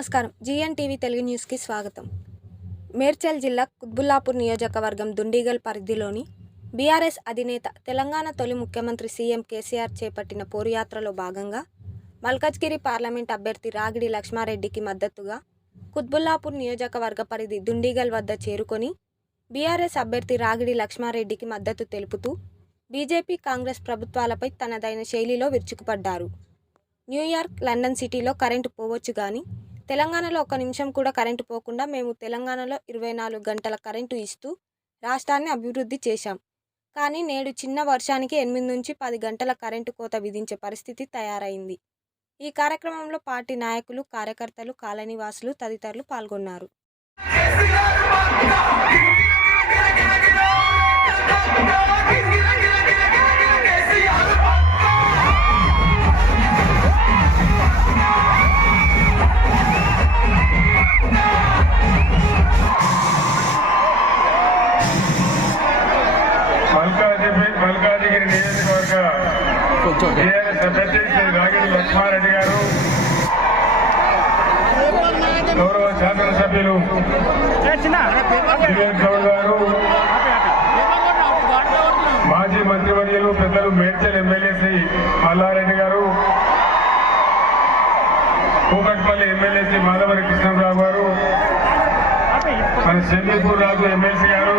నమస్కారం. GN TV Telugu న్యూస్కి స్వాగతం. మేడ్చల్ జిల్లా కుత్బుల్లాపూర్ నియోజకవర్గం దుండిగల్ పరిధిలోని బీఆర్ఎస్ అధినేత తెలంగాణ తొలి ముఖ్యమంత్రి సీఎం కేసీఆర్ చేపట్టిన పోరుయాత్రలో భాగంగా మల్కాజ్గిరి పార్లమెంట్ అభ్యర్థి రాగిడి లక్ష్మారెడ్డికి మద్దతుగా కుత్బుల్లాపూర్ నియోజకవర్గ పరిధి దుండిగల్ వద్ద చేరుకొని బీఆర్ఎస్ అభ్యర్థి రాగిడి లక్ష్మారెడ్డికి మద్దతు తెలుపుతూ బీజేపీ కాంగ్రెస్ ప్రభుత్వాలపై తనదైన శైలిలో విరుచుకుపడ్డారు. న్యూయార్క్, లండన్ సిటీలో కరెంటు పోవచ్చు కానీ తెలంగాణలో ఒక్క నిమిషం కూడా కరెంటు పోకుండా మేము తెలంగాణలో 24 గంటల కరెంటు ఇస్తూ రాష్ట్రాన్ని అభివృద్ధి చేశాం. కానీ నేడు చిన్న వర్షానికి 8 నుంచి 10 గంటల కరెంటు కోత విధించే పరిస్థితి తయారైంది. ఈ కార్యక్రమంలో పార్టీ నాయకులు, కార్యకర్తలు, కాలనీవాసులు తదితరులు పాల్గొన్నారు. మల్కాజిగిరి నియోజకవర్గ టీఆర్ఎస్ అభ్యర్థి శ్రీ రాగిడి లక్ష్మారెడ్డి గారు, గౌరవ శాసనసభ్యులు వివేక్ గౌడ్ గారు, మాజీ మంత్రివర్యులు పెద్దలు మేడ్చల్ ఎమ్మెల్యే శ్రీ మల్లారెడ్డి గారు, కూకట్పల్లి ఎమ్మెల్యే శ్రీ మాధవరి కృష్ణరావు గారు, మన షెమీపూర్ రాజు ఎమ్మెల్సీ గారు,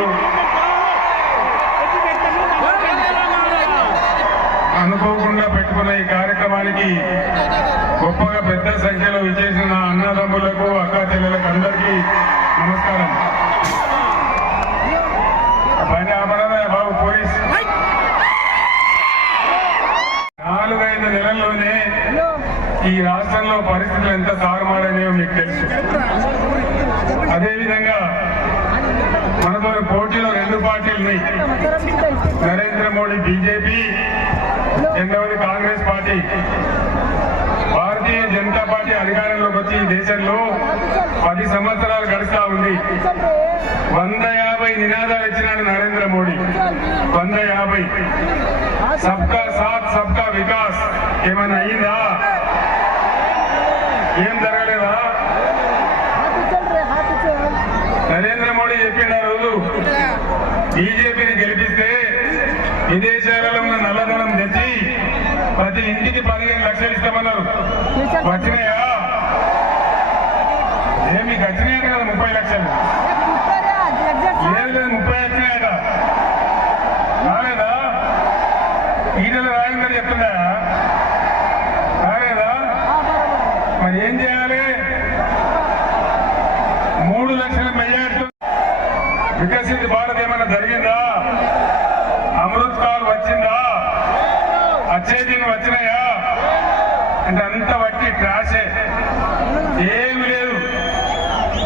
అనుకోకుండా పెట్టుకున్న ఈ కార్యక్రమానికి గొప్పగా పెద్ద సంఖ్యలో విచ్చేసిన అన్నదమ్ములకు, అక్కా చెల్లెలకు అందరికీ నమస్కారం. పని ఆపడదా బాబు పోలీస్. 4-5 నెలల్లోనే ఈ రాష్ట్రంలో పరిస్థితులు ఎంత తారుమారనేవో మీకు తెలుసు. అదేవిధంగా మనతో పోటీలో 2 పార్టీలున్నాయి. నరేంద్ర మోడీ బీజేపీ, రెండవది కాంగ్రెస్ పార్టీ. భారతీయ జనతా పార్టీ అధికారంలోకి వచ్చి ఈ దేశంలో 10 సంవత్సరాలు గడుస్తా ఉంది. 150 నినాదాలు ఇచ్చినాడు నరేంద్ర మోడీ. 150. సబ్కా సాత్ సబ్కా వికాస్ ఏమైనా అయ్యిందా? ఏం జరగలేదా? నరేంద్ర మోడీ చెప్పిన రోజు బీజేపీని గెలిపిస్తే విదేశాలలో ఉన్న నల్లధనం తెచ్చి ప్రతి ఇంటికి 15 లక్షలు ఇస్తామన్నారు. వచ్చినాయా? మీకు వచ్చినాయట కదా 30 లక్షలు. లేదు 30 వచ్చినాయట. రాలేదా? ఈటల రాజేందర్ చెప్తుందా? రాలేదా? మరి ఏం చేయాలి? 3 లక్షల మెజార్టీ. వికసిత భారత్ ఏమైనా జరిగిందా? అమృత్ కాల్ వచ్చిందా? అచ్చేదీన్ వచ్చినాయా? అంటే అంత వట్టి ట్రాషే, ఏమి లేదు.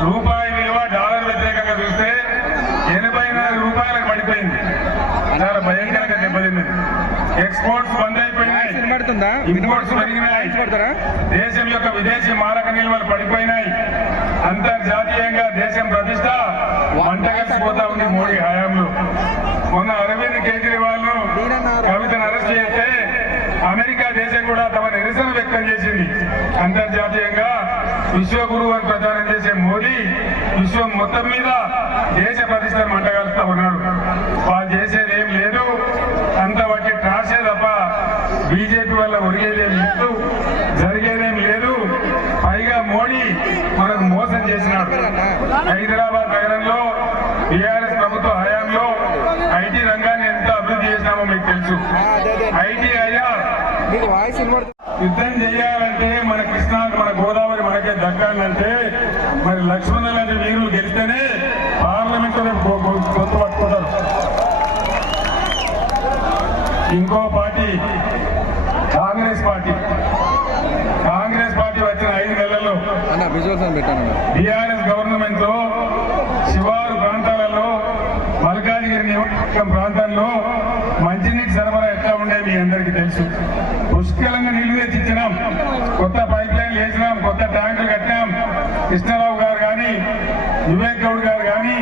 రూపాయి విలువ డాలర్ వ్యతిరేకంగా చూస్తే 84 రూపాయలకు పడిపోయింది. చాలా భయంకరంగా దెబ్బతిన్నది. ఎక్స్పోర్ట్స్ బంద్ అయిపోయినాయి, ఇంపోర్ట్స్ పెరిగినాయి. దేశం యొక్క విదేశీ మారక నిల్వలు పడిపోయినాయి. అంతర్జాతీయంగా దేశం ప్రతిష్ట మంటగలిసిపోతా ఉంది మోడీ హయాంలో. మొన్న అరవింద్ కేజ్రీవాల్ ను, కవితను అరెస్ట్ చేస్తే అమెరికా దేశం కూడా తమ నిరసన వ్యక్తం చేసింది. అంతర్జాతీయంగా విశ్వగురువు అని ప్రచారం చేసే మోడీ విశ్వం మొత్తం మీద దేశ ప్రతిష్టను మంటగలుస్తా ఉన్నాడు. వాళ్ళు చేసేది ఏం లేదు, అంత బట్టి ట్రాసే తప్ప బీజేపీ వల్ల ఒరిగేదేం లేదు, జరిగేదేం లేదు. పైగా మోడీ మనకు మోసం చేసినాడు. హైదరాబాద్ నగరంలో బీఆర్ఎస్ ప్రభుత్వ హయాంలో ఐటీ రంగాన్ని ఎంత అభివృద్ధి చేసినామో మీకు తెలుసు. ఐటీఐఆర్ యుద్ధం చేయాలంటే మన కృష్ణా, మన గోదావరి మనకే దక్కాలంటే మరి లక్ష్మణ లాంటి వీరులు గెలిస్తేనే పార్లమెంట్ గొంతు పట్టుకుంటారు. ఇంకో party Congress party. Congress party వచ్చిన 5 నెలల్లో బీఆర్ఎస్ గవర్నమెంట్ లో శివారు ప్రాంతాలలో, మల్కాజిగిరి నియోజకవర్గం ప్రాంతంలో మంచినీటి సరఫరా ఎట్లా ఉండే మీ అందరికీ తెలుసు. పుష్కలంగా నీళ్లు తెచ్చి ఇచ్చినాం, కొత్త పైప్ లైన్లు వేసినాం, కొత్త ట్యాంకులు కట్టినాం. కృష్ణరావు గారు కానీ, వివేక్ గౌడ్ గారు కానీ,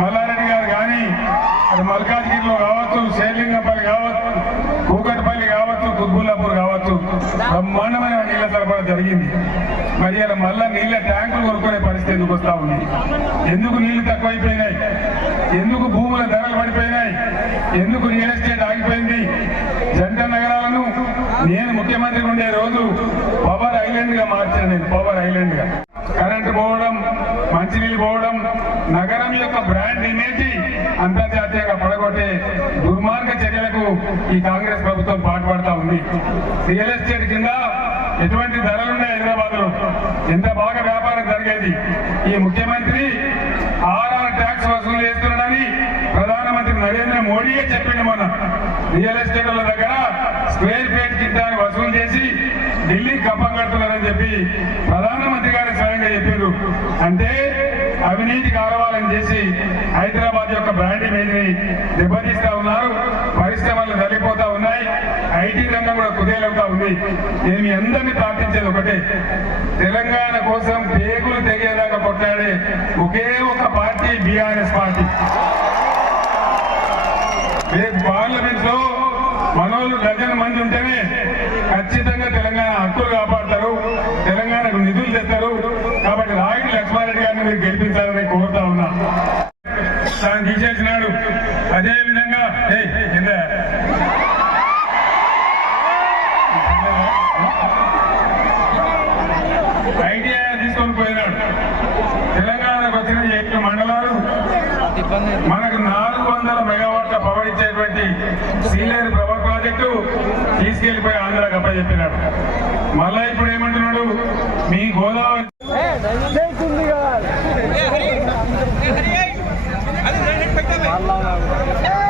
మల్లారెడ్డి గారు కానీ, అది మల్కాజ్గిరిలో కావచ్చు, శేర్లింగంపల్లి కావచ్చు, కూకట్పల్లి కావచ్చు, కుత్బుల్లాపూర్ కావచ్చు, కావచ్చు బ్రహ్మాండమైన నీళ్ల సరఫరా జరిగింది. మరి ఇలా మళ్ళా నీళ్ల ట్యాంకులు కొనుక్కునే పరిస్థితి ఎందుకు వస్తా ఉంది? ఎందుకు నీళ్లు తక్కువైపోయినాయి? ఎందుకు భూముల ధరలు పడిపోయినాయి? ఎందుకు రియల్ ఎస్టేట్ ఆగిపోయింది? జంట నగరాలను నేను ముఖ్యమంత్రిగా ఉండే రోజు పవర్ ఐలాండ్ గా మార్చాను. నేను పవర్ ఐలాండ్ గా కరెంటు పోవడం, మంచినీళ్ళు పోవడం, నగరం యొక్క బ్రాండ్ ఇమేజ్ అంతర్జాతీయంగా పడగొట్టే దుర్మార్గ చర్యలకు ఈ కాంగ్రెస్ ప్రభుత్వం పాటుపడతా ఉంది. రియల్ ఎస్టేట్ కింద ఎటువంటి ధరలున్నాయి? హైదరాబాద్ లో ఎంత బాగా వ్యాపారం జరిగేది. ఈ ముఖ్యమంత్రి ఆర్ఆర్ ట్యాక్స్ వసూలు చేస్తున్నాడని ప్రధానమంత్రి నరేంద్ర మోడీయే చెప్పిండు. మన రియల్ ఎస్టేట్ల దగ్గర స్క్వేర్ ఫీట్ కింద వసూలు చేసి ఢిల్లీ కప్పం కడుతున్నారని చెప్పి ప్రధానమంత్రి గారు స్వయంగా చెప్పారు. అంటే అవినీతి కారవాలని చేసి హైదరాబాద్ యొక్క బ్రాండ్ ఇమేజ్ ని దెబ్బతీస్తా ఉన్నారు. పరిశ్రమలు తల్లిపోతా ఉన్నాయి. ఐటీ రంగం కూడా కుదేలవుతా ఉంది. నేను మీ అందరినీ ప్రార్థించేది ఒకటే, తెలంగాణ కోసం పేగులు తెగేదాకా కొట్లాడే ఒకే ఒక పార్టీ బీఆర్ఎస్ పార్టీ. రేపు పార్లమెంట్ లో మనోళ్ళు డజన్ మంది ఉంటేనే ఖచ్చితంగా తెలంగాణ హక్కులు కాపాడతారు, తెలంగాణకు నిధులు తెస్తారు. కాబట్టి రాయుడు లక్ష్మారెడ్డి గారిని మీరు గెలిపించాలని కోరుతా ఉన్నా. తాను తీసేసినాడు. అదేవిధంగా ఐడియా తీసుకొని పోయినాడు. తెలంగాణకు వచ్చిన 7 మండలాలు మనకు 400 మెగావాట్ల పవర్ ఇచ్చేటువంటి సీలేరు పవర్ ప్రాజెక్టు తీసుకెళ్లిపోయి ఆంధ్రాకి అప్పచెప్పినాడు. మళ్ళా ఇప్పుడు ఏమంటున్నాడు? మీ గోదావరి Allah